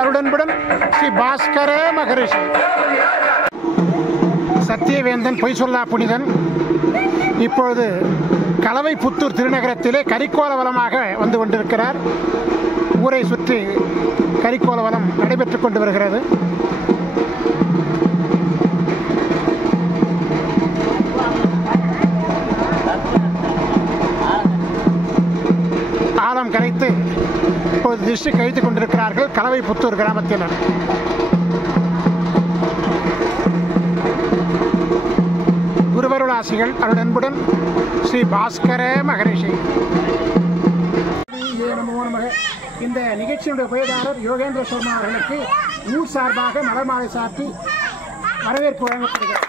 அருடன்புடன் ஸ்ரீ பாஸ்கர மகரிஷி. சத்தியவேந்தன் பொய் சொல்லா புனிதன் இப்பொழுது கலவை புத்தூர் திருநகரத்திலே கரிக்கோலவலமாக வந்து கொண்டிருக்கிறார். ஊரை சுற்றி கரிக்கோலவலம் நடைபெற்றுக் கொண்டு வருகிறது. ஆலம் கரைத்து இப்போது திருஷ்டி கழித்துக் கொண்டிருக்கிறார்கள் கலவை புத்தூர் கிராமத்தினர். குருவருளாசிகள் அருடன்புடன் ஸ்ரீ பாஸ்கர மகரிஷி. இந்த நிகழ்ச்சியுடைய உபயதாரர் யோகேந்திர சர்மா அவர்களுக்கு ஊர் சார்பாக மலர் மாலை சாத்தி வரவேற்பு வழங்கப்படுகிறது.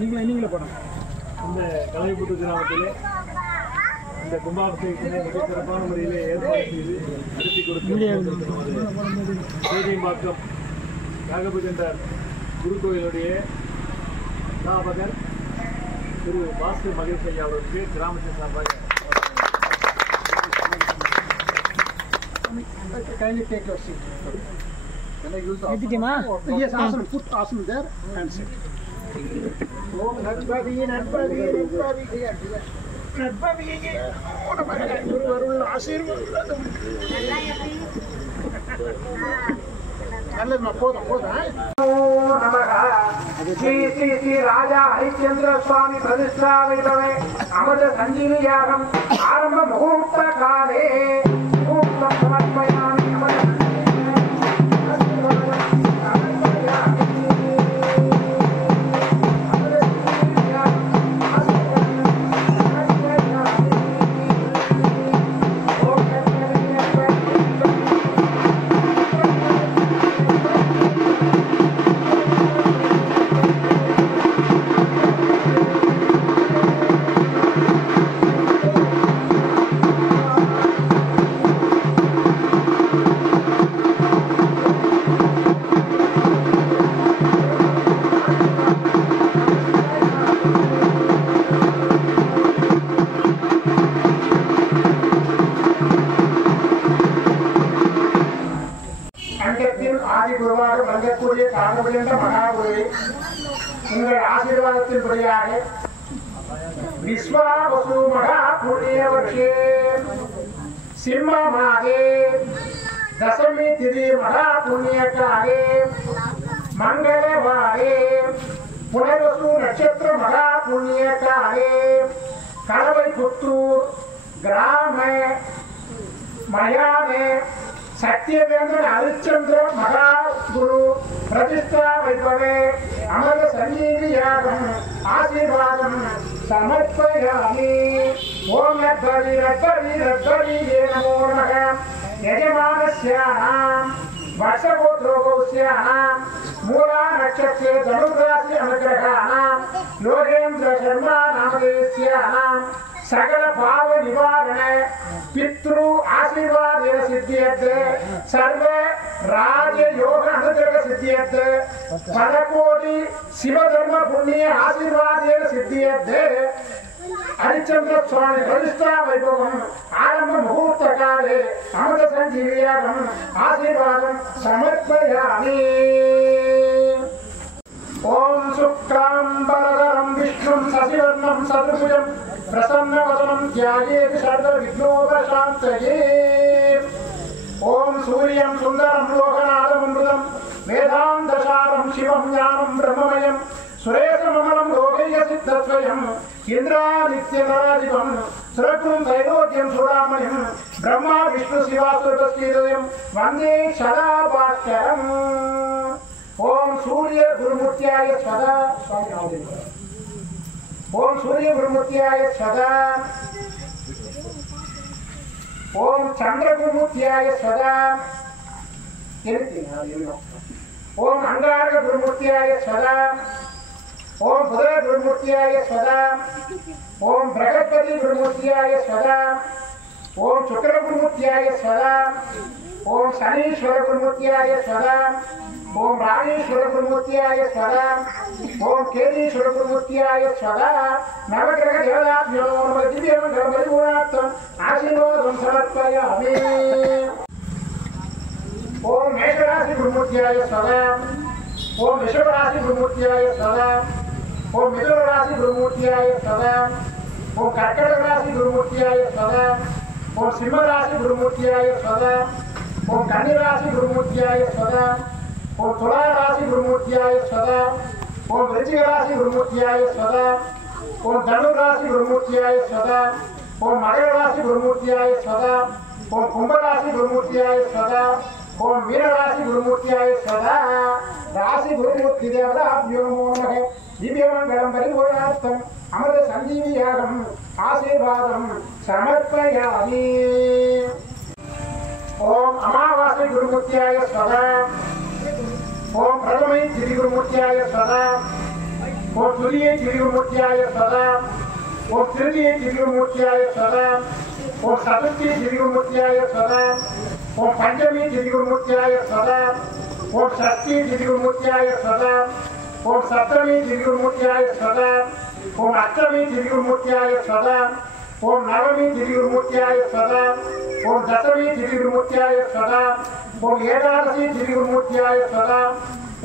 நீங்களே போனோம். இந்த கலைப்புத்து கிராமத்திலே இந்த கும்பாபிஷேகத்திலே மிக சிறப்பான முறையிலே ஏற்பாடு செய்து நடத்தி கொடுத்து சேதியம்பாக்கம் யாகபுஜண்டர் குருக்கோயிலுடைய ஸ்தாபகர் திரு பாஸ்கர் மகேஷ் ஐயா அவருக்கு கிராமத்தின் சார்பாக kindly take your seat. Can I use the yes, awesome. Put awesome there and sit. Om Nadbadi Nadbadi Nadbadi Nadbadi Guru Varul Ashirvadam. நல்லதுமா போதும் ஸ்ரீ ஸ்ரீ ஸ்ரீ ராஜா ஹரிச்சந்திர சுவாமி பிரதிஷ்டா வைபவே அமிர்த சஞ்சீவி யாகம் ஆரம்ப முகூர்த்த காலே முகூர்த்தம் சமர்ப்பயாமி. வழங்கக்கூடிய தாங்கப்படுகின்ற மகாகுருவை உங்கள் ஆசீர்வாதத்தின்படியாக விஸ்வாவசு மகா புண்ணியவர்ஷே சிம்ம மாதே தசமி திதி மகா புண்ணியகாலே மங்களவாரே புனர்வசு நட்சத்திர மகா புண்ணியகாலே கலவை புத்தூர் கிராம மயானே சத்தியவேந்தன் ஹரிச்சந்திர மகா குரு பிரதிஷ்டா வைபவே அமிர்த சஞ்சீவி யாகம் ஆசீர்வாதம் சமர்ப்பயாமி. ஓம் நத்வதி நத்வதி நத்வதி நமோ நமः. யஜமானஸ்யானாம் வர்ஷகோத்ரோகோஸ்யானாம் மூலா நட்சத்திரே தனுர்ராசி அனுகிரகானாம் யோகேந்திர சர்மா நாமதேஸ்யானாம் சகல பாவ நிவாரண பித்ரு ஆசீர்வாதேன சித்தியத்தை சர்வ ராஜ யோக அனுகிரக சித்தியத்தை பலகோடி சிவதர்ம புண்ணிய ஆசீர்வாதேன சித்தியத்தை ஹரிச்சந்திர சுவாமி பிரதிஷ்டா வைபவம் ஆரம்ப முகூர்த்த காலே அமிர்த சஞ்சீவி யாகம் ஆசீர்வாதம் சமர்ப்பயாமி. ஓம் சுக்ராம்பரதரம் விஷ்ணும் சசிவர்ணம் சதுர்புஜம் பிரசன்னவதனம் தியாயேதி சர்வ விக்னோபசாந்தயே. ஓம் சூரியம் சுந்தரம் லோகநாதம் அமிர்தம் வேதாந்தசாரம் சிவம் ஞானம் பிரம்மமயம் சுரேசமமலம் லோகேய சித்தத்வயம் இந்திராதித்யநாதிபம் சுரகுணம் தைலோக்கியம் சூடாமணிம் பிரம்மா விஷ்ணு சிவாசுரஸ்ரீதயம் வந்தே சதா பாஸ்கரம். ஓம் சூரிய குருமூர்த்தியாய சதா. ஓம் சூரிய குருமூர்த்தியாய சதா. ஓம் சந்திர குருமூர்த்தியாய சதா. ஓம் அங்காரக குருமூர்த்தியாய சதா. ஓம் புத குருமூர்த்தியாய சதா. ஓம் பிரகஸ்பதி குருமூர்த்தியாய சதா. ओम शुक्रगुरुमूर्त्याय स्वधा ओम शनीश्वरगुरुमूर्त्याय स्वधा ओम राणीश्वरगुरुमूर्त्याय स्वधा ओम केलीश्वरगुरुमूर्त्याय स्वधा नवग्रह देवताभ्यो नमः दिव्यमङ्गलपरिपूर्णार्थम् आशीर्वादं समर्पयामि ओम मेषराशिगुरुमूर्त्याय स्वधा ओम वृषभराशिगुरुमूर्त्याय स्वधा ओम मिथुनराशिगुरुमूर्त्याय स्वधा ओम कर्कटकराशिगुरुमूर्त्याय स्वधा ओम सिंहराशिगुरुमूर्त्याय स्वधा ओम कन्याराशिगुरुमूर्त्याय स्वधा ओम तुलाराशिगुरुमूर्त्याय स्वधा ओम वृश्चिकराशिगुरुमूर्त्याय स्वधा ओम धनुराशिगुरुमूर्त्याय स्वधा ओम मकरराशिगुरुमूर्त्याय स्वधा ओम कुंभराशिगुरुमूर्त्याय स्वधा ओम मीनराशिगुरुमूर्त्याय स्वधा राशिगुरुमूर्तिदेवताभ्यो नमः दिव्यमङ्गलं परिपूर्णार्थम् अमृत संजीवियागम् आशीर्वादं समर्पयामि ओम अमावास्या गुरुमूर्त्याय स्वधा ओम प्रथमे श्रीगुरुमूर्त्याय स्वधा ओम तुरीये श्रीगुरुमूर्त्याय स्वधा ओम तृतीये श्रीगुरुमूर्त्याय स्वधा ओम चतुर्थी श्रीगुरुमूर्त्याय स्वधा ओम पंचमी श्रीगुरुमूर्त्याय स्वधा ओम षष्ठी श्रीगुरुमूर्त्याय स्वधा ओम सप्तमी श्रीगुरुमूर्त्याय स्वधा ओम अष्टमी श्रीगुरुमूर्त्याय स्वधा ओम नवमी श्रीगुरुमूर्त्याय स्वधा ओम दशमी श्रीगुरुमूर्त्याय स्वधा ओम एकादशी श्रीगुरुमूर्त्याय स्वधा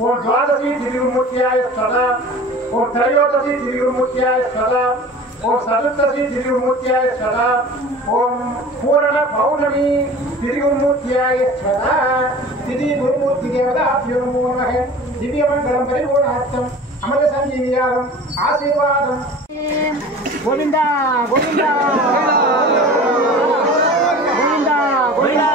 ओम द्वादशी श्रीगुरुमूर्त्याय स्वधा ओम त्रयोदशी श्रीगुरुमूर्त्याय स्वधा ओम चतुर्दशी श्रीगुरुमूर्त्याय स्वधा ओम पूर्ण पौर्णमी श्रीगुरुमूर्त्याय स्वधा श्री गुरुमूर्तिदेवताभ्यो नमः दिव्यमङ्गलं परिपूर्णार्थम् अमृत संजीवियागम् आशीर्वादं गोविंदा गोविंदा गोविंदा गोविंदा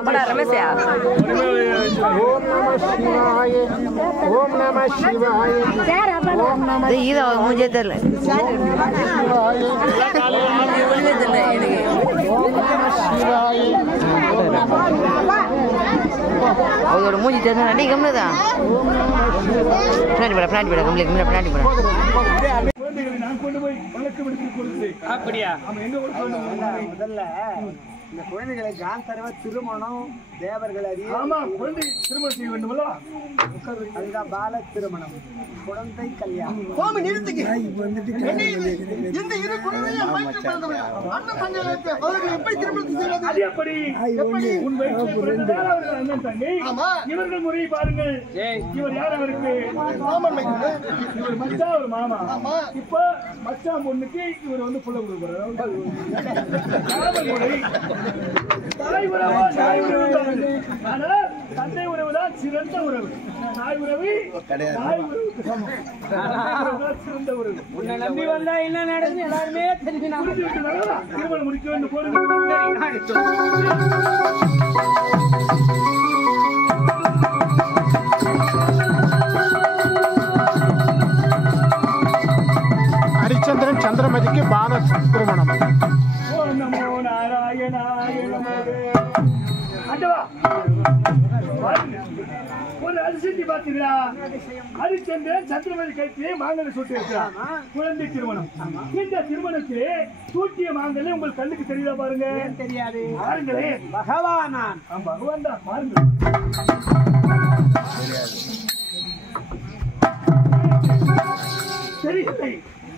बड़ा रमेश ओम नमः शिवाय ओम नमः இது मुझे தெரியல அவரோட மூஞ்சி தெரிஞ்சா அடி கம்னதா பின்னாடி போட கம்ப்ளீட் பின்னாடி போட நான் கொண்டு போய் வழக்கு விடுத்து கொடுத்து அப்படியா நம்ம எங்க முதல்ல இந்த குழந்தைகளை கான் தரவ திருமணம் தேவர்கள் அறிய ஆமா குழந்தை திருமணம் செய்ய வேண்டுமல்ல அதுதான் பால திருமணம் குழந்தை கல்யாணம் கோமி நிறுத்துங்க இந்த இரு குழந்தையை அம்மாக்கு பிறந்தவங்க அண்ணன் தங்கைகளுக்கு அவர்கள் எப்படி திருமணம் செய்வது அது எப்படி உன் வயிற்றில் பிறந்த அவர்கள் அண்ணன் தங்கை இவர்கள் முறையை பாருங்கள் இவர் யார் அவருக்கு மாமன் மைக்கு இவர் மச்சான் ஒரு மாமா இப்ப மச்சான் பொண்ணுக்கு இவர் வந்து புள்ள கொடுக்குறாரு தாய் உறவா தாய் உறவு ஆனால் தந்தை உறவுதான் சிறந்த உறவு தாய் உறவு தாய் உறவுக்கு சமம் சிறந்த உறவு உன்னை நம்பி வந்தா என்ன நடந்து எல்லாருமே தெரிஞ்சுனாங்க திருமணம் முடிக்க வேண்டும் போறது ஹரிச்சந்திரன் சந்திரமதிக்கு பால திருமணம் நாராயணாய நமக. ஆண்டவா ஒரு அதிசயத்தை பார்த்தீங்களா? ஹரிச்சந்திரன் சந்திரமதி கைத்திலே மாங்கல்யம் சூட்டி இருக்கிறார். குழந்தை திருமணம். இந்த திருமணத்திலே சூட்டிய மாங்கல்யம் உங்கள் கண்ணுக்கு தெரியுதா? பாருங்க. தெரியாது. பாருங்களே. பகவான் பகவான் தான். பாருங்க. தெரியலை.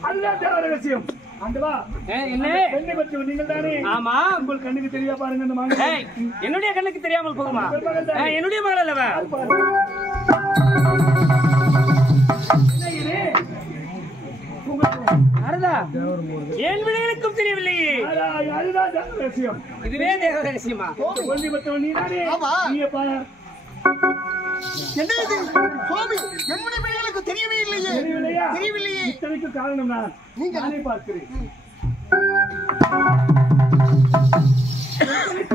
அதுதான் தேவர விஷயம். ஆண்டவா என்னை பற்றி நீங்கள் தானே? ஆமா. உங்கள் கண்ணுக்கு தெரியா? பாருங்க இந்த மாங்கல்யம். என்னுடைய கண்ணுக்கு தெரியாமல் போகுமா? என்னுடைய மகள் அல்லவா? என் விடைகளுக்கும் தெரியவில்லையே. அதுதான் தேவ ரகசியம். இதுவே தேவ ரகசியமா? கொல்லி பத்தவன் நீதானே? நீயே பாரு. தெரியவே இல்லையே. தெரியவில்லையே. இத்தனைக்கு காரணம் நானே பார்க்கிறேன்.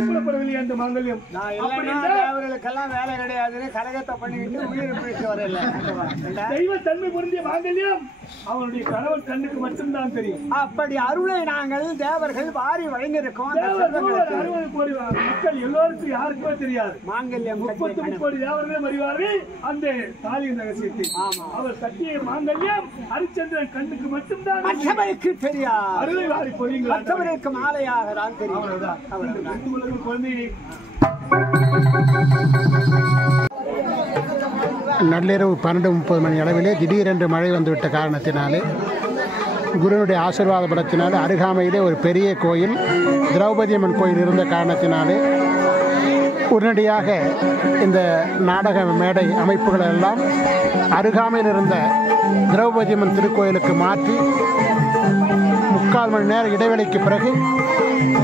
கூடப்படவில்லையே அந்த மாங்கல்யம். அவர்களுக்கெல்லாம் வேலை கிடையாதுன்னு கலகத்தை பண்ணிக்கிட்டு உயிர் பிடிச்சு வரல. தெய்வ தன்மை புரிந்திய மாங்கல்யம் அவனுடைய கணவன் கண்ணுக்கு மட்டும்தான் தெரியும். அப்படி அருளை நாங்கள் தேவர்கள் வாரி வழங்கியிருக்கோம். 60 கோடி மக்கள் எல்லோருக்கும் யாருக்குமே தெரியாது. மாங்கல்யம் 33 கோடி தேவர்களும் அறிவார்கள் அந்த தாலியின் ரகசியத்தை. அவர் கட்டிய மாங்கல்யம் ஹரிச்சந்திரன் கண்ணுக்கு மட்டும்தான் மற்றவருக்கு தெரியாது. அருளை வாரி பொழியுங்கள். மற்றவருக்கு மாலையாக தான் தெரியும். குழந்தையை நள்ளிரவு 12:30 மணி அளவிலே திடீரென்று மழை வந்துவிட்ட காரணத்தினாலே குருனுடைய ஆசீர்வாத பலத்தினாலே அருகாமையிலே ஒரு பெரிய கோயில் திரௌபதி அம்மன் கோயில் இருந்த காரணத்தினாலே உடனடியாக இந்த நாடக மேடை அமைப்புகள் எல்லாம் அருகாமையில் இருந்த திரௌபதி அம்மன் திருக்கோயிலுக்கு மாற்றி 3/4 மணி நேர இடைவெளிக்கு பிறகு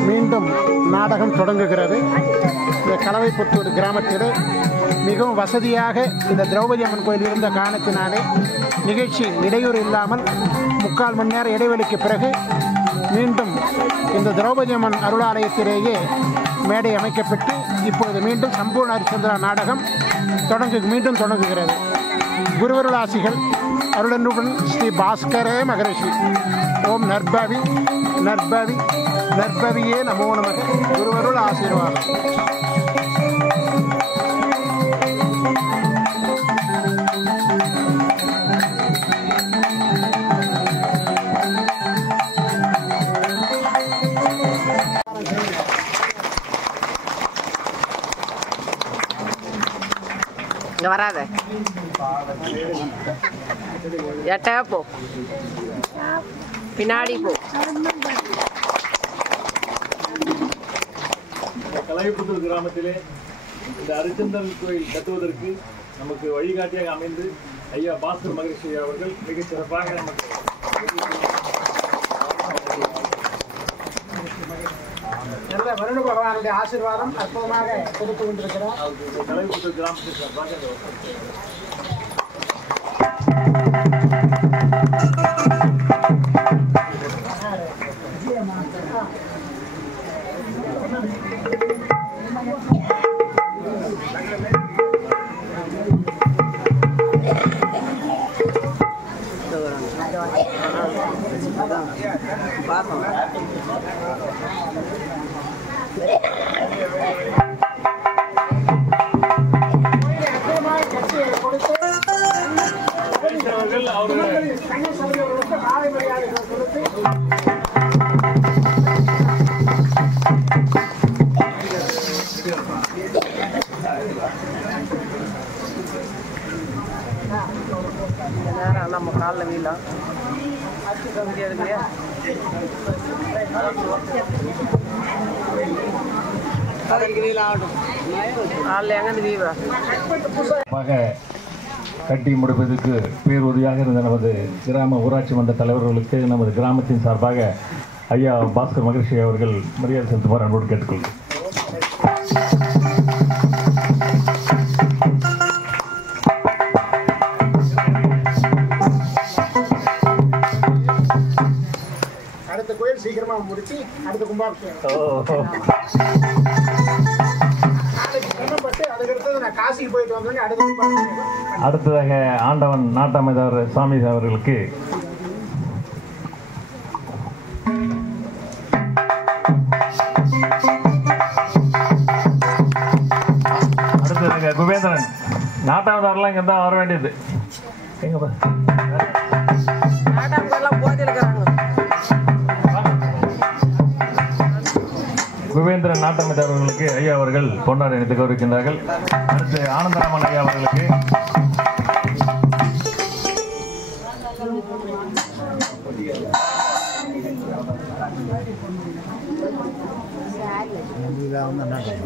மீண்டும் நாடகம் தொடங்குகிறது. இந்த கலவைப்புத்தூர் கிராமத்தில் மிகவும் வசதியாக இந்த திரௌபதி அம்மன் கோயில் இருந்த காரணத்தினாலே நிகழ்ச்சி இடையூறு இல்லாமல் 3/4 மணி நேர இடைவெளிக்கு பிறகு மீண்டும் இந்த திரௌபதி அம்மன் அருளாலயத்திலேயே மேடை அமைக்கப்பட்டு இப்பொழுது மீண்டும் சம்பூர்ண ஹரிச்சந்திரா நாடகம் மீண்டும் தொடங்குகிறது. குருவருளாசிகள் அருளனுடன் ஸ்ரீ பாஸ்கரே மகரிஷி. ஓம் நற்பவி நற்பவி நற்பவியே நமோ நமக. குருவருள் ஆசீர்வாதம். வராத எட்ட போ, பின்னாடி போ. கலவைப்புத்தூர் கிராமத்திலே இந்த ஹரிச்சந்திரன் கோயில் கட்டுவதற்கு நமக்கு வழிகாட்டியாக அமைந்து ஐயா பாஸ்கர் மகரிஷி அவர்கள் மிகச் சிறப்பாக நமக்கு வருண பகவானுடைய ஆசீர்வாதம் அற்புதமாக கொடுத்து கொண்டிருக்கிறார். கலவைப்புத்தூர் கிராமத்தில் சிறப்பாக நம்ம காலில் வீழலாம். கட்டி முடிப்பதற்கு பேருதவியாக இருந்த நமது கிராம ஊராட்சி மன்ற தலைவர்களுக்கு நமது கிராமத்தின் சார்பாக ஐயா பாஸ்கர் மகரிஷி அவர்கள் மரியாதை செலுத்துமாறு அன்போடு கேட்டுக்கொள்கிறேன். அடுத்த கோயில் சீக்கிரமா முடிச்சு அடுத்த கும்பாபிஷேகம். அடுத்ததாக ஆண்டவன் நாட்டாமைதார் சாமி அவர்களுக்கு வேண்டியது. எங்க குபேந்திரன் நாட்டமைத்த அவர்களுக்கு ஐயா அவர்கள் பொன்னாடை அணிந்து கௌரவிக்கின்றார்கள். அடுத்து ஆனந்தராமன் ஐயா அவர்களுக்கு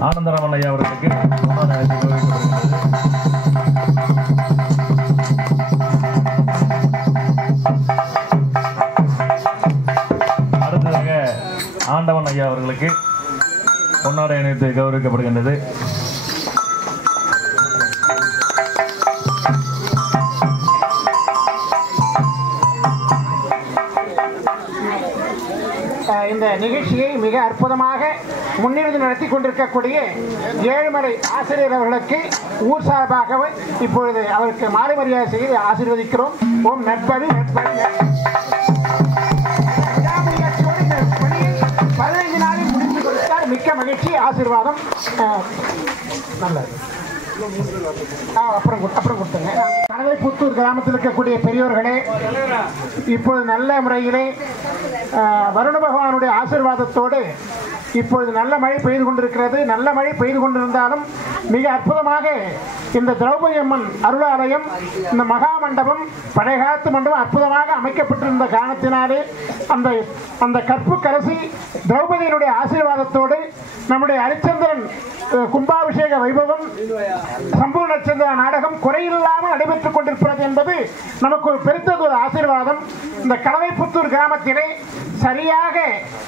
ஆனந்தராமன் ஐயா அவர்களுக்கு பொன்னாடை அணிந்து கௌரவிக்கப்படுகிறது. அடுத்ததாக ஆண்டவன் ஐயா அவர்களுக்கு பொன்னாடை அணிவித்து கௌரவிக்கப்படுகின்றது. இந்த நிகழ்ச்சியை மிக அற்புதமாக முன்னிருந்து நடத்தி கொண்டிருக்கக்கூடிய ஏழுமலை ஆசிரியர் அவர்களுக்கு ஊர் சார்பாக இப்பொழுது அவருக்கு மாலை மரியாதை செய்து ஆசீர்வதிக்கிறோம். ஓம் நற்பவி நற்பவி. 15 நாளில் முடித்து கொடுத்தார். மிக்க மகிழ்ச்சி. ஆசீர்வாதம் நல்லது. அப்புறம் கொடுத்துங்க. கனவைப்புத்தூர் கிராமத்தில் இருக்கக்கூடிய பெரியோர்களே, இப்பொழுது நல்ல முறையிலே வருண பகவானுடைய ஆசீர்வாதத்தோடு இப்பொழுது நல்ல மழை பெய்து கொண்டிருக்கிறது. நல்ல மழை பெய்து கொண்டிருந்தாலும் மிக அற்புதமாக இந்த திரௌபதி அம்மன் அருளாலயம், இந்த மகா மண்டபம், பழைய காலத்து மண்டபம் அற்புதமாக அமைக்கப்பட்டிருந்த காரணத்தினாலே அந்த கற்புக்கரசி திரௌபதியினுடைய ஆசீர்வாதத்தோடு நம்முடைய ஹரிச்சந்திரன் கும்பாபிஷேக வைபவம், சம்பூர்ண நட்சத்திர நாடகம் குறையில்லாமல் நடைபெற்றுக் கொண்டிருக்கிறது என்பது நமக்கு ஒரு பெருத்தது ஒரு ஆசீர்வாதம். இந்த கனவைப்புத்தூர் கிராமத்திலே சரியாக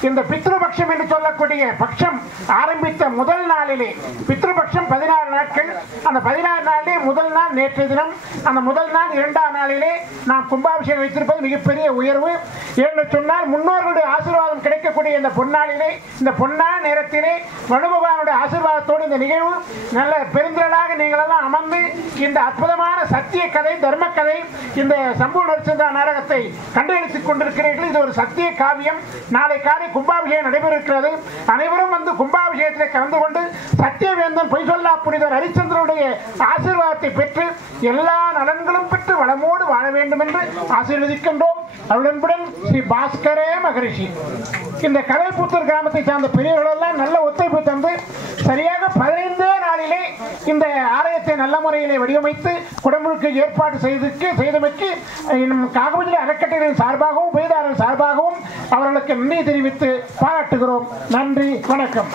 இந்த பித்ருபக்ஷம் என்று சொல்லக்கூடிய பட்சம் ஆரம்பித்த முதல் நாளிலே, பித்ருபக்ஷம் 16 நாட்கள், அந்த 16 நாளிலே முதல் நாள் நேற்று தினம், அந்த முதல் நாள் 2ஆம் நாளிலே நாம் கும்பாபிஷேகம் வைத்திருப்பது மிகப்பெரிய உயர்வு. என்று சொன்னால் முன்னோர்களுடைய ஆசீர்வாதம் கிடைக்கக்கூடிய இந்த பொன்னாளிலே, இந்த பொன்னாள் நேரத்திலே வனுபகவானுடைய ஆசீர்வாதத்தோடு இந்த நிகழ்வு நல்ல பெருந்திரளாக நீங்கள் எல்லாம் அமர்ந்து இந்த அற்புதமான சத்திய கதை, தர்ம கதை, இந்த சம்பூர்ண நட்சத்திர நாடகத்தை கண்டுகளித்துக் கொண்டிருக்கிறீர்கள். இது ஒரு சத்திய காவியம். நாளை காலை கும்பாபிஷேகம் நடைபெறுகிறது. அனைவரும் வந்து கும்பாபிஷேகத்தில் கலந்து கொண்டு சத்தியவேந்தன் பொய்சொல்லா புனிதர் ஹரிச்சந்திரனுடைய ஆசீர்வாதத்தை பெற்று எல்லா நலன்களும் பெற்று வளமோடு வாழ வேண்டும் என்று ஆசீர்வதிக்கின்றோம். அவருடன் ஸ்ரீ பாஸ்கரே மகரிஷி. இந்த கனவைப்புத்தூர் கிராமத்தை சார்ந்த பெரியவர்கள் எல்லாம் நல்ல ஒத்துழைப்பு தந்து சரியாக 15 நாளிலே இந்த ஆலயத்தை நல்ல முறையிலே வடிவமைத்து குடமுழுக்கு ஏற்பாடு செய்தமைக்கு காகவஜி அறக்கட்டளையின் சார்பாகவும் உபயதாரர் சார்பாகவும் அவர்களுக்கு நன்றி தெரிவித்து பாராட்டுகிறோம். நன்றி, வணக்கம்.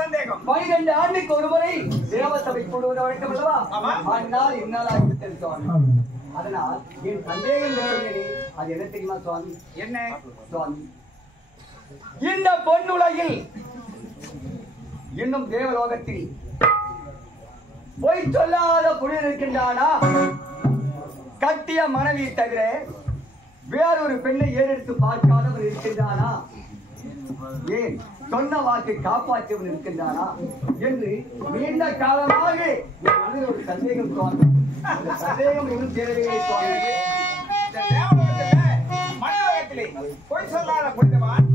சந்தேகம் 12 ஆண்டுக்கு ஒருமுறை தேவசபை கூடுவது வழக்கம் அல்லவா? ஆனால் என்னால் ஆகிவிட்டது சுவாமி. அதனால் என் சந்தேகம் அது என்ன தெரியுமா சுவாமி? என்ன சுவாமி? இந்த பொன்னுலகில் இன்னும் தேவலோகத்தில் பொய் சொல்லாத புனிதர் இருக்கின்றானா? கட்டிய மனைவியை தவிர வேறொரு பெண்ணை ஏறெடுத்து பார்க்காதவர் இருக்கின்றானா? ஏன் சொன்ன வாக்கை காப்பாற்றவன் இருக்கின்றானா என்று நீண்ட காலமாக என் மனதில் ஒரு சந்தேகம் சுவாமி. அந்த சந்தேகம் இன்னும் தேவையை சுவாமி. மனோகத்திலே பொய் சொல்லாத புனிதவான்,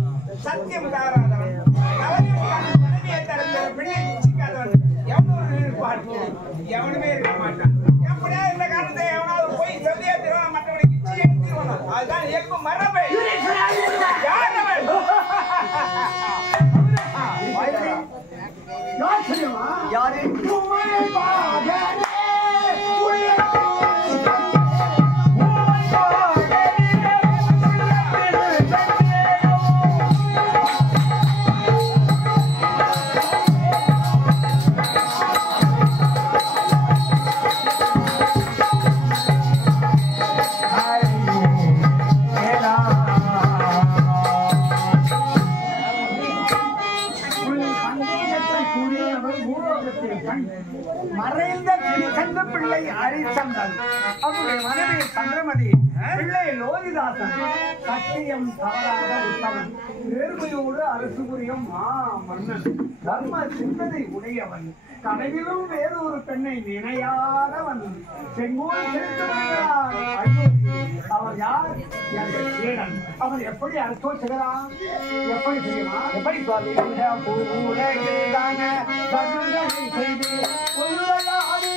சத்தியம் தாராதவன், மனைவியை தடுத்த பெண்ணை சிக்காதவன் எவனுமே இருக்க மாட்டான். எப்படியா இந்த காலத்தை எவனாவது போய் சொல்லியே தருவான், மற்றவனுக்கு இச்சி எடுத்துருவான். அதுதான் இயக்கும் மரபை. யாரு? மறைந்த சந்த பிள்ளை ஹரிச்சந்திரன், அவருடைய மனைவி சந்திரமதி, பிள்ளை லோகிதாசன், சத்தியம் தவறாத உத்தமன், நேர்மையோடு அரசு புரியும் மன்னன், தர்ம சிந்தனை உடையவன், கனவிலும் வேறு ஒரு பெண்ணை நினையாதவன், செங்கோல் செலுத்துகிறான், அவர் யார்? சீடன். அவன் எப்படி அர்த்தம் செய்கிறான்? எப்படி செய்யலாம்? எப்படி சுவாமி? பூவுலகில் தாங்க பசுங்களை செய்து உள்ளாது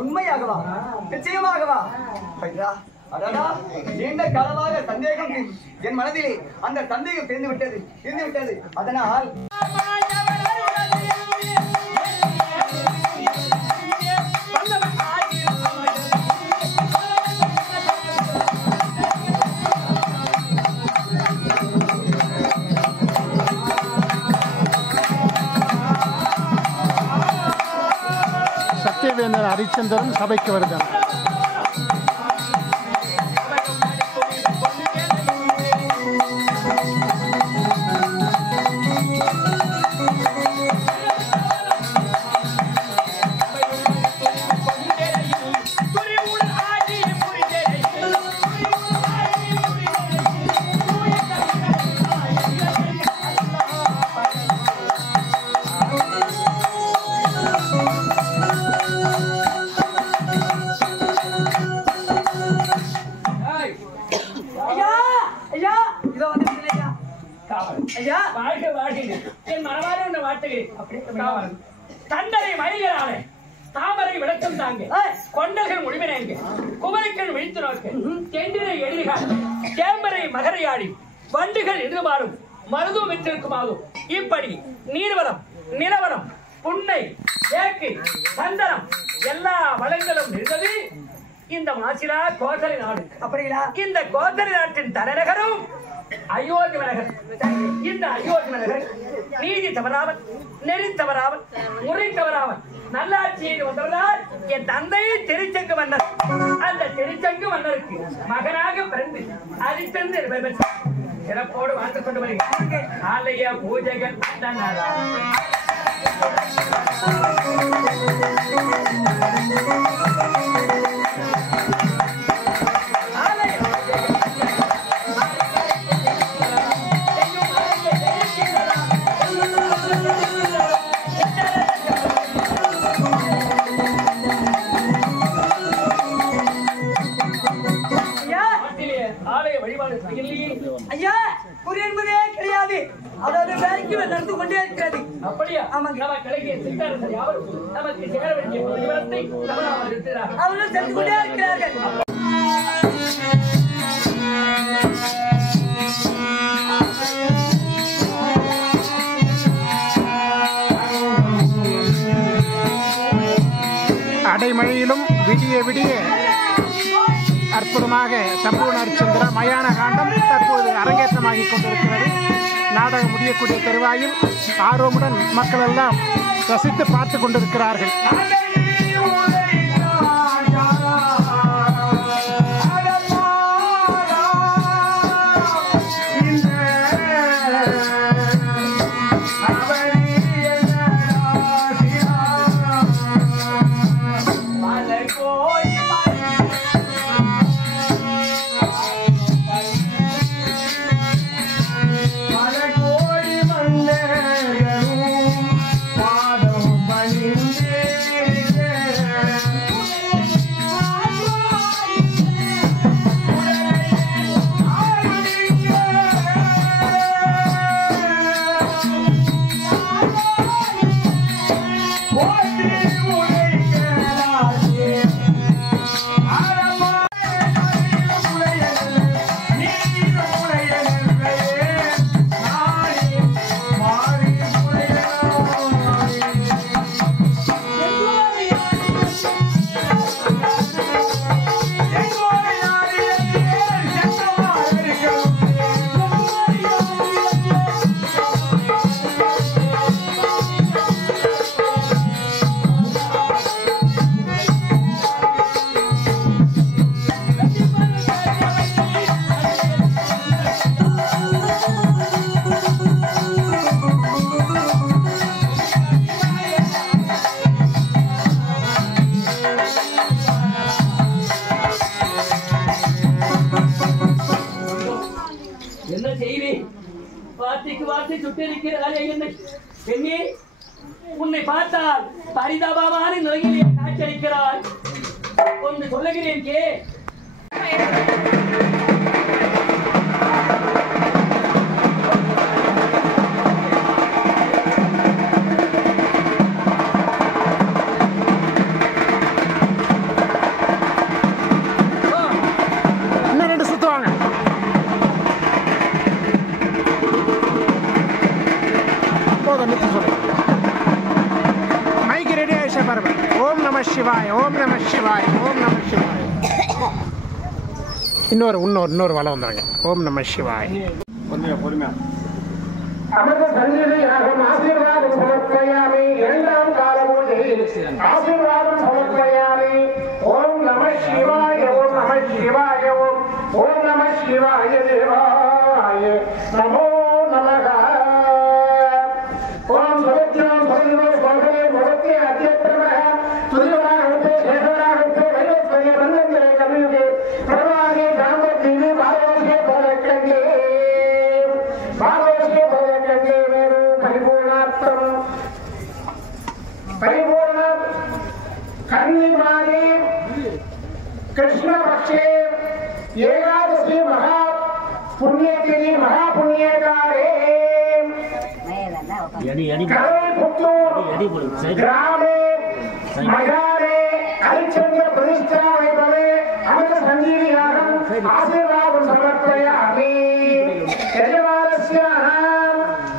உண்மையாகவா? நிச்சயமாகவா? ஐயா, அடடா, நீண்ட காலமாக சந்தேகம் என் மனதிலே அந்த சந்தேகம் தெரிந்து விட்டது. அதனால் சத்தியவேந்தர் ஹரிச்சந்திரன் சபைக்கு வருகிறார். தண்டனை மயில்களாலே தாமரை விளக்கம் தாங்க கொண்டர்கள் முடிவினங்க குமரிக்கண் விழித்து நோக்க தெண்டினை எதிரிகள் கேம்பரை மகரையாடி வண்டுகள் எதிர்மாறும் மருதும் வெற்றிருக்குமாகும். இப்படி நீர்வளம் நிலவரம் புன்னை ஏக்கு சந்தனம் எல்லா வளங்களும் இருந்தது இந்த மாசிலா கோசலை நாடு. அப்படிங்களா? இந்த கோசலை நாட்டின் தலைநகரும் அயோத்தி நகர். இந்த அயோத்தி நகர் நீதி தவறாமல் நெறி தவறாமல் முறை தவறாமல் நல்லாட்சி செய்து வந்தவர்கள் என் தந்தை திருச்செங்கு மன்னர். அந்த திருச்செங்கு மன்னருக்கு மகனாக பிறந்து அரிச்சந்து சிறப்போடு வாழ்ந்து கொண்டு வருகிறேன். ஆலய பூஜைகள் ஆலய வழிபாடு ஐயா குறி என்பதே கிடையாது. அதாவது வேலைக்கு நடந்து கொண்டே இருக்கிறது. அப்படியா? ஆமாங்க. நம்ம கலைஞர் சித்தார்த்தர் யாவரும் நமக்கு சேர வேண்டிய விவரத்தை அவர்கள் தெரிந்து கொண்டே இருக்கிறார்கள். அடைமழையிலும் விடிய விடிய அற்புதமாக சம்பூர்ண ஹரிச்சந்திர மயான காண்டம் தற்போது அரங்கேற்றமாகிக் கொண்டிருக்கிறது. நாடகம் முடியக்கூடிய தருவாயில் ஆர்வமுடன் மக்கள் எல்லாம் ரசித்து பார்த்து கொண்டிருக்கிறார்கள். பாதம் பணிந்தே வார்த்தைக்கு வார்த்தை சுட்டிருக்கிறாரே என்னை பெண்ணே, உன்னை பார்த்தால் பரிதாபமான நிலையிலே காட்சியளிக்கிறாய். ஒன்று சொல்லுகிறேன் கே. இன்னும் 2 சுற்றுவாங்க. போதும், நிறுத்தி சொல்லு. மைக்கு ரெடி ஆயிடுச்சா பாருங்க. ஓம் நம சிவாய், ஓம் நம சிவாய், ஓம் நம சிவாய். இன்னொரு வளம் வந்துடுங்க. ஓம் நம சிவாய். பொறுமையா அமிர்த சஞ்சீவியாகும் ஆசீர்வாதம் சமர்ப்பயாமி. 2ஆம் கால பூஜையில் ஆசீர்வாதம் சமர்ப்பயாமி. ஓம் நம சிவாய, ஓம் நம சிவாய, ஓம் நம சிவாய தேவாய நமோ நமக. ஓம் சுபத்ரம் சர்வோ ஸ்வகலே பவத்யே அத்யத்ரமஹ துரியோராஹ்தே சேஷராஹ்தே வைவஸ்வய பந்தந்தே கலியுகே பிரவாகே தாம்பத்யே பாரோகே பரக்கண்டே பாரோகே பரக்கண்டே வேறு பரிபூர்ணார்த்தம் परिपूर्ण कन्निमाने कृष्ण पक्षे एकादशी महा पुण्यतिथि महापुण्यकारे ग्रामे मगारे हरिचंद्र प्रतिष्ठा वैभवे अमृत संजीविनाहं आशीर्वादं समर्पयामि. यजमानस्यानां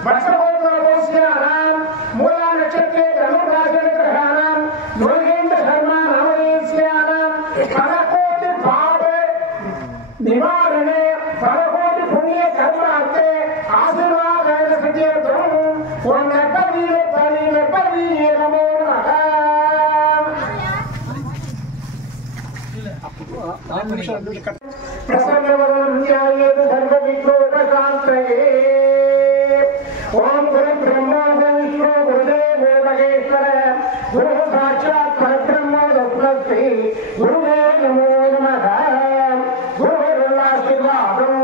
वत्सगोत्रोस्यानां मूला नक्षत्रे धनुर्राशिग्रहाणां योगेन्द्र शर्मा नामधेयस्यानां परकोटि पाप निवारणे परकोटि पुण्य कर्मार्थे आशीर्वादाय सत्यर्थम् ओम नर्पवीरे नमो नमः. प्रसन्नवदनं ध्यायेत् सर्वविघ्नोपशान्तये. ओम गुरु ब्रह्मा विष्णु गुरुदेवो महेश्वर गुरु साक्षात् परब्रह्म तस्मै गुरुवे नमो नमः. गुरुर्आशीर्वादम्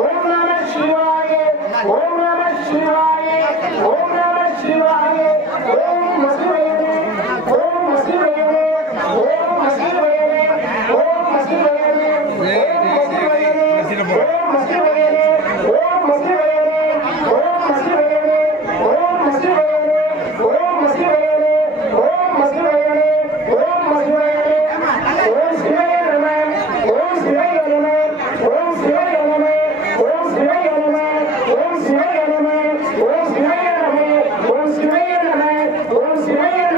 ओम नमः शिवाय, ओम नमः शिवाय, ओम नमः शिवाय, ओम मसिवये, ओम मसिवये, ओम मसिवये, ओम मसिवये, ओम मसिवये, ओम मसिवये, ओम मसिवये, ओम मसिवये, ओम मसिवये, ओम मसिवये, ओम मसिवये, ओम मसिवये, ओम शिवाय नमः, ओम शिवाय नमः, ओम शिवाय नमः, ओम शिवाय नमः, ओम शिवाय नमः, ओम शिवाय नमः, ओम शिवाय नमः, ओम शिवाय नमः,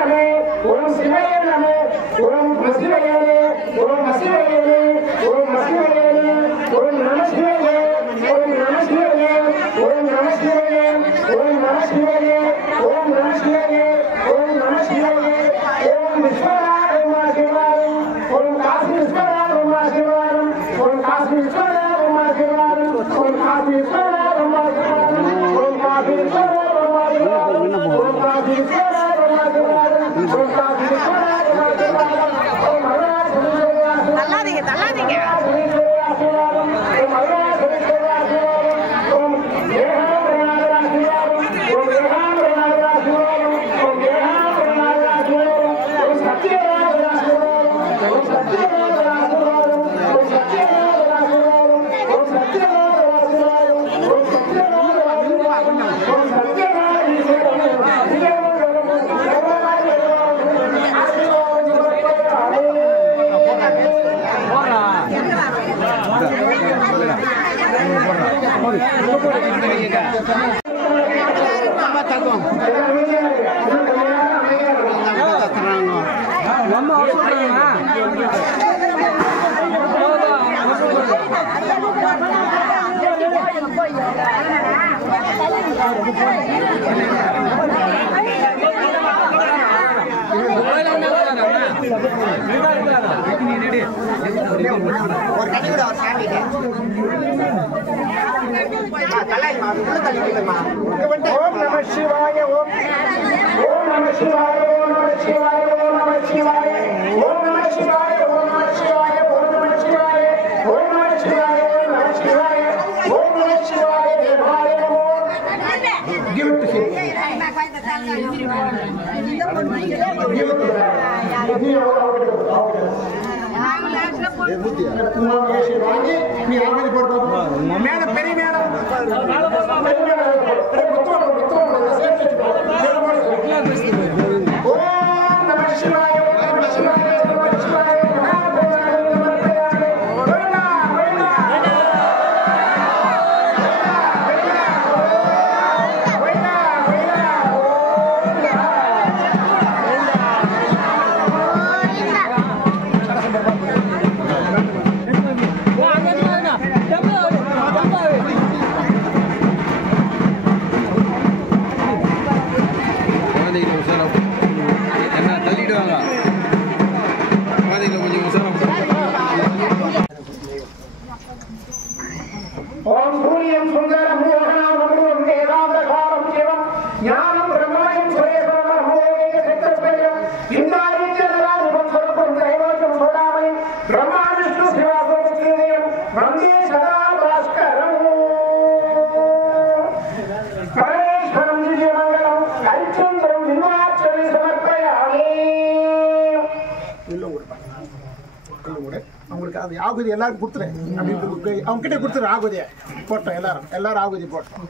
ओम शिवाय नमः, ओम मसिवये, ओम मसिवये, ओम मसिवये, ओम नमः शिवाय, ओम नमः शिवाय, ओम नमः शिवाय, ओम नमः शिवाय, ओम नमः शिवाय, ओम नमः शिवाय, ओम विश्वनाथ महाशिवाय, ओम काशी विश्वनाथ महाशिवाय, ओम काशी विश्वनाथ महाशिवाय, ओम काशी विश्वनाथ महाशिवाय, ओम काशी विश्वनाथ महाशिवाय, ओम काशी विश्वनाथ महाशिवाय, ओम काशी विश्वनाथ महाशिवाय, ओम महाराज தள்ளாதீங்க தள்ளாதீங்க Ready? அவங்களுக்கு அது ஆகுதி எல்லாருக்கும் கொடுத்துறேன் அப்படின்னு அவங்க கிட்டே கொடுத்துரு ஆகுதியை போட்டோம் எல்லாரும் ஆகுதி போட்டோம்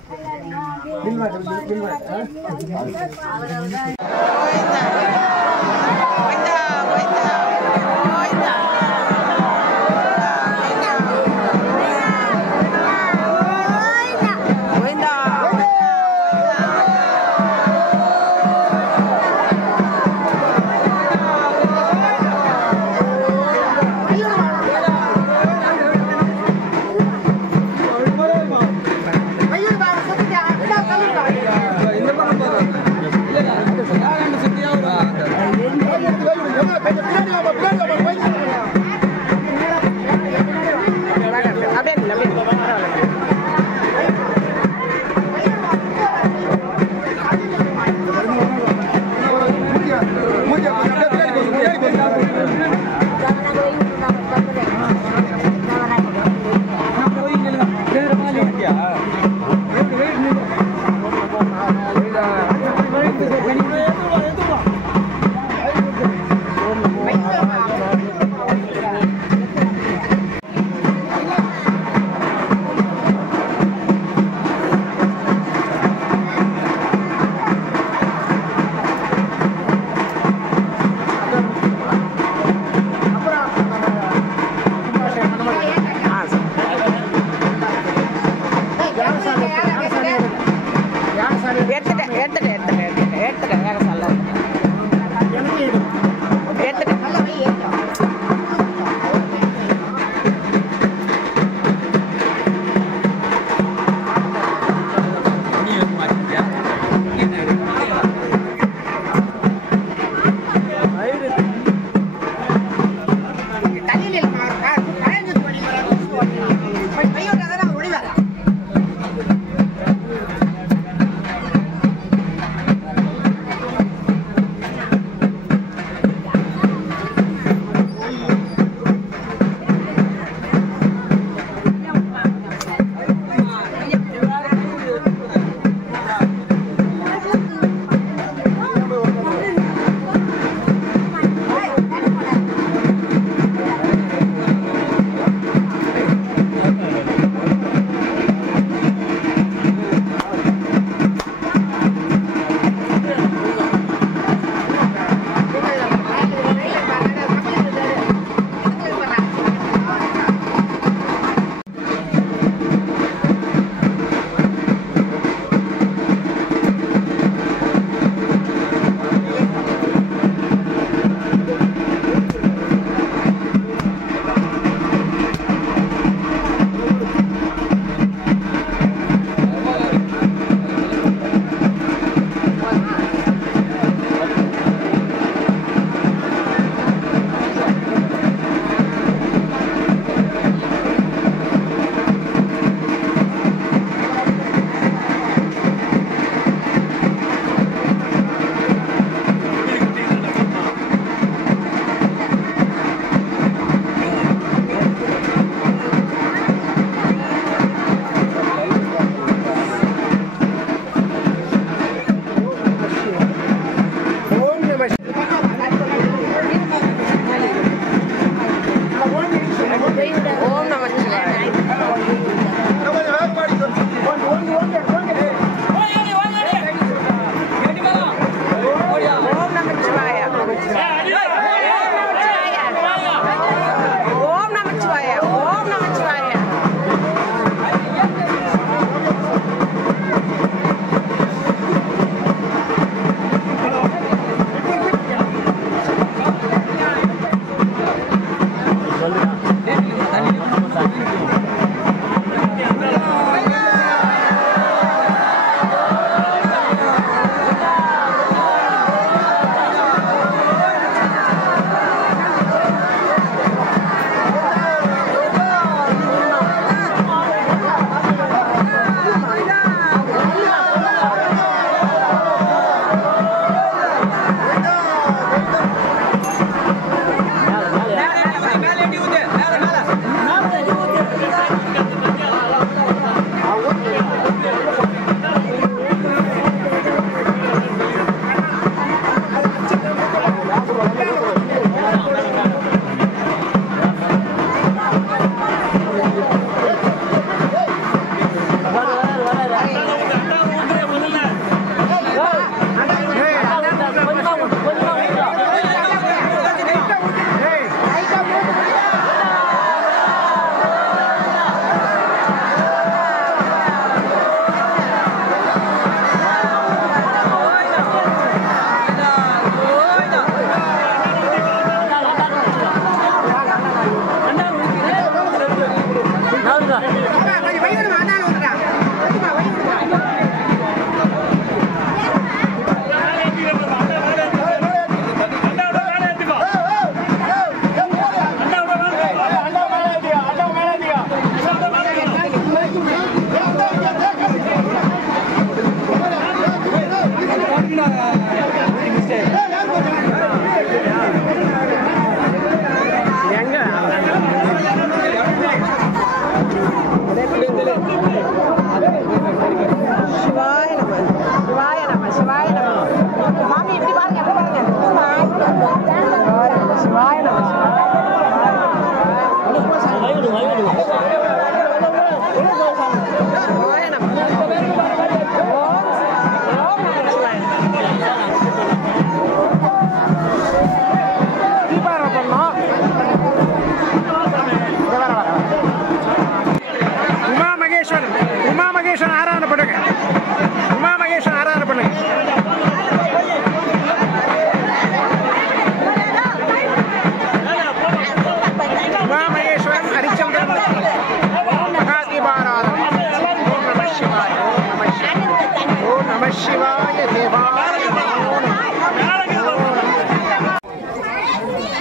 இந்த பக்கம்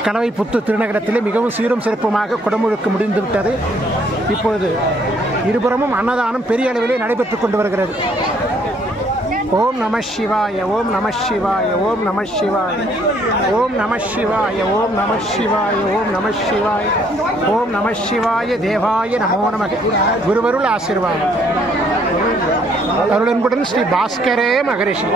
கலவைப்புத்து திருநகரத்திலே மிகவும் சீரும் சிறப்புமாக குடமுழுக்கு முடிந்துவிட்டது. இப்பொழுது இருபுறமும் அன்னதானம் பெரிய அளவிலே நடைபெற்றுக் கொண்டு வருகிறது. ஓம் நம சிவாய, ஓம் நம சிவாய, ஓம் நம சிவாய, ஓம் நம சிவாய, ஓம் நம சிவாய, ஓம் நம சிவாய, ஓம் நம சிவாய தேவாய நமோ நமக. குருவருள் ஆசீர்வாதம். அருளன்புடன் ஸ்ரீ பாஸ்கரே மகரிஷி.